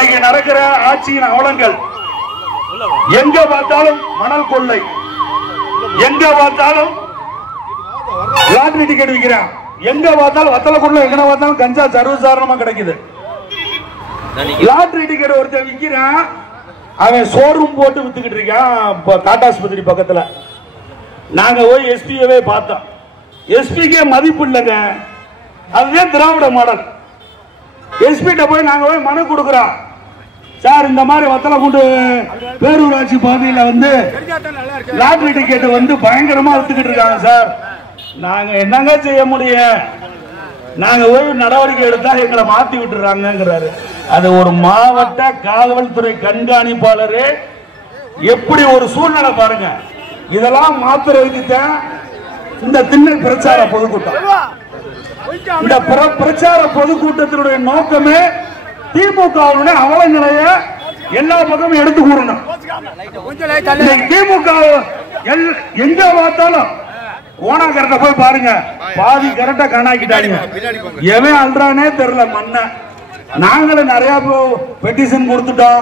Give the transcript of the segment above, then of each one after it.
இன்னைக்கு நடக்கிற ஆட்சியின் அவலங்கள், எங்க பார்த்தாலும் மணல் கொள்ளை, எங்க பார்த்தாலும் லாட்டரி டிக்கெட் விற்கிறான், எங்க பார்த்தாலும் வத்தலக்குள்ள எங்க பார்த்தாலும் கஞ்சா சர்வசாதாரணமா கிடைக்குது. லாட்டரி டிக்கெட் ஒருத்தர் விற்கிறான், அவன் ஷோரூம் போட்டு வித்துக்கிட்டு இருக்கான் டாடா ஆஸ்பத்திரி பக்கத்துல. நாங்க போய் எஸ்பியவே பார்த்தோம், எஸ்பிக்கே மதிப்பு இல்லைங்க. அதுதான் திராவிட மாடல். எஸ்பிட்ட போய் நாங்க போய் மனு கொடுக்கிறோம், சார் இந்த மாதிரி வத்தலக்குண்டு பேரூராட்சி பகுதியில் வந்து லாட்டரி டிக்கெட் வந்து பயங்கரமா வித்துக்கிட்டு இருக்காங்க சார், நாங்க என்னங்க செய்ய முடியும், நாங்க போய் நடவடிக்கை எடுத்தா எங்களை மாத்தி விட்டுறாங்கிறாரு. அது ஒரு மாவட்ட காவல்துறை கண்காணிப்பாளர் எப்படி ஒரு சூழ்நிலை பாருங்க. இதெல்லாம் மாத்துறதுக்கு தான் இந்த திண்ணை பிரச்சார பொதுக்கூட்டம். இந்த பிரச்சார பொதுக்கூட்டத்தினுடைய நோக்கமே திமுகவுடைய அவலநிலைய எல்லா பக்கமும் எடுத்து கூறணும். திமுக எங்க பார்த்தாலும் ஓனா கரெக்டா போய் பாருங்க, பாதி கரெக்டா கணாக்கிட்டாங்க. எவன் அல்றானே தெரியல மண்ண. நாங்களும் நிறைய பெட்டிஷன் கொடுத்துட்டோம்.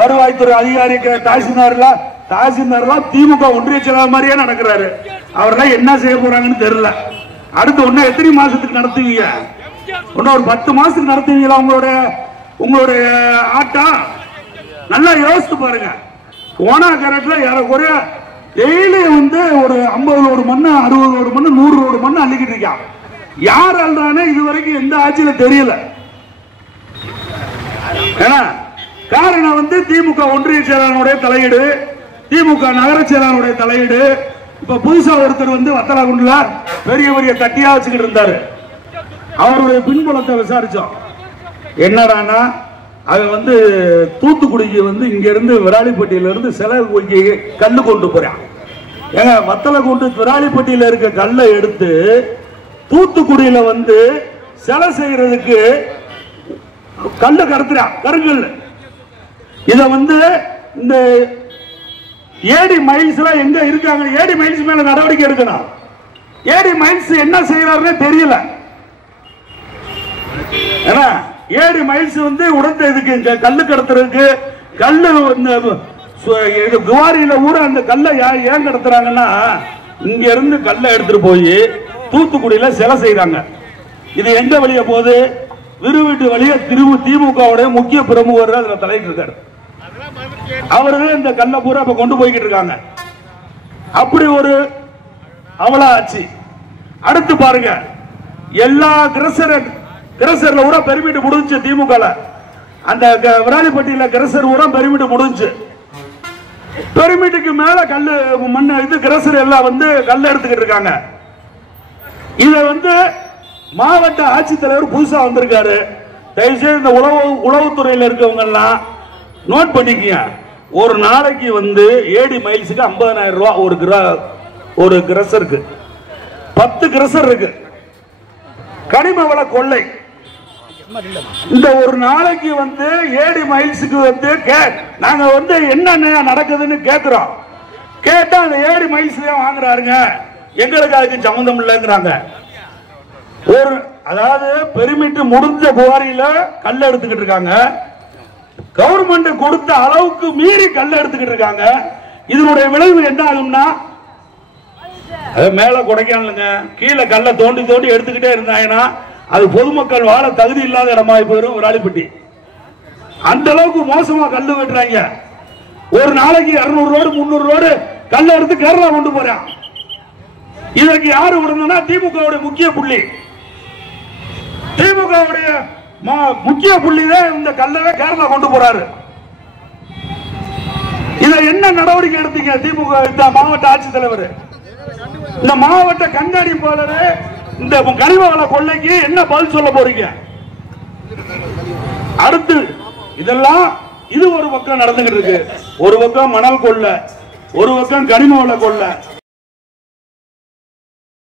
வருவாய்த்துறை அதிகாரிக்கு தாசில்தார்லாம் திமுக ஒன்றிய செயலாளர் மாதிரியே நடக்கிறாரு. அவரெல்லாம் என்ன செய்ய போறாங்கன்னு தெரியல. அடுத்து ஒண்ணு எத்தனை மாசத்துக்கு நடத்துவீங்க? இன்னும் ஒரு 10 மாசத்துக்கு நடத்துவீங்களா உங்களுடைய ஆட்டம்? நல்லா யோசித்து பாருங்க. ஓனா கரெக்ட்ல ஏறக்குறைய டெய்லி வந்து ஒரு 50 லோடு மண்ணு, 60 லோடு மண்ணு, 100 லோடு மண்ணு அள்ளிக்கிட்டு இருக்கான். யார் அல்றானே இதுவரைக்கும் எந்த ஆட்சியில தெரியல. காரணம் வந்து திமுக ஒன்றிய செயலாளருடைய தலையீடு, திமுக நகர செயலாளருடைய தலையீடு. இப்ப புதுசா ஒருத்தர் வந்து வத்தலக்குண்டுல பெரிய பெரிய தட்டியா வச்சுக்கிட்டு இருந்தாரு. அவருடைய பின்புலத்தை விசாரிச்சோம். என்னடானா அவன் வந்து தூத்துக்குடிக்கு வந்து இங்க இருந்து விராலிப்பட்டியில இருந்து செலவு கல்லு கொண்டு போறான். ஏங்க வத்தலக்குண்டு விராலிப்பட்டியில இருக்க கல்லை எடுத்து தூத்துக்குடியில வந்து சிலை செய்யறதுக்கு கல்லு கடத்துறான், கருங்கல். இத வந்து இந்த ஏடி மைல்ஸ்ல எங்க இருக்காங்க, ஏடி மைல்ஸ் மேல நடவடிக்கை எடுக்கணும். ஏடி மைல்ஸ் என்ன செய்யறாருன்னு தெரியல. ஏன்னா ஏடி மைல்ஸ் வந்து உடந்த இதுக்கு கல்லு கடத்துறதுக்கு, கல்லு குவாரியில ஊர அந்த கல்லை ஏன் கடத்துறாங்கன்னா இங்க இருந்து கல்லை எடுத்துட்டு போய் தூத்துக்குடியில சிலை செய்யறாங்க. இது எங்க வழிய போகுது? விருவீட்டு வழிய திமுகவுடைய முக்கிய பிரமுகர் அதுல தலையிட்டு இருக்காரு. அவரு இந்த கல்லை பூரா இப்ப கொண்டு போய்கிட்டு இருக்காங்க. அப்படி ஒரு அவல ஆச்சு. அடுத்து பாருங்க, எல்லா கிரசர்ல ஊரா பெருமிட்டு முடிஞ்சு. திமுக அந்த விராலிப்பட்டியில கிரசர் ஊரா பெருமிட்டு முடிஞ்சு. பெருமிட்டுக்கு மேல கல்லு மண்ணு இது கிரசர் எல்லாம் வந்து கல்ல எடுத்துக்கிட்டு இருக்காங்க. இத வந்து மாவட்ட ஆட்சித்தலைவர் புதுசா வந்திருக்காரு. தயவுசெய்து இந்த உளவுத்துறையில் இருக்கவங்க எல்லாம் நோட் பண்ணிக்க. ஒரு நாளைக்கு வந்து ஏடி மைல்ஸுக்கு 50,000 ரூபாய் ஒரு கிரசருக்கு. 10 கிரசர் இருக்கு. கனிம வள கொள்ளை. இந்த ஒரு நாளைக்கு வந்து ஏடி மைல்ஸுக்கு வந்து நாங்க வந்து என்ன நடக்குதுன்னு கேட்கிறோம். கேட்டா அந்த ஏடி மைல்ஸ் வாங்குறாருங்க, எங்களுக்கு அதுக்கு சம்பந்தம் இல்லைங்கிறாங்க. அதாவது பெருமிட்டு முடிஞ்ச குவாரியில கல்ல எடுத்துக்கிட்டு இருக்காங்க. கவர்மெண்ட் கொடுத்த அளவுக்கு மீறி கல்ல எடுத்துக்கிட்டு இருக்காங்க. இதனுடைய விளைவு என்ன ஆகும்னா, மேல குடைக்கானுங்க, கீழே கல்ல தோண்டி தோண்டி எடுத்துக்கிட்டே இருந்தாங்கன்னா அது பொதுமக்கள் வாழ தகுதி இல்லாத இடமாய் போயிடும் விராலிப்பட்டி. அந்த அளவுக்கு மோசமா கல்லு வெட்டுறாங்க. ஒரு நாளைக்கு 200 ரோடு 300 ரோடு கல்ல எடுத்து கேரளா கொண்டு போறான். இதற்கு யாரு விடணும்னா திமுகவுடைய முக்கிய புள்ளி. திமுகவுடைய முக்கிய புள்ளிதான் இந்த கல்லவே கேரளா கொண்டு போறாரு. இத என்ன நடவடிக்கை எடுத்தீங்க திமுக இந்த மாவட்ட ஆட்சித்தலைவர், இந்த மாவட்ட கண்காணிப்பாளர், இந்த கனிம வள கொள்ளைக்கு என்ன பதில் சொல்ல போறீங்க? அடுத்து இதெல்லாம் இது ஒரு பக்கம் நடந்துகிட்டு இருக்கு. ஒரு பக்கம் மணல் கொள்ளை, ஒரு பக்கம் கனிம வள கொள்ளை.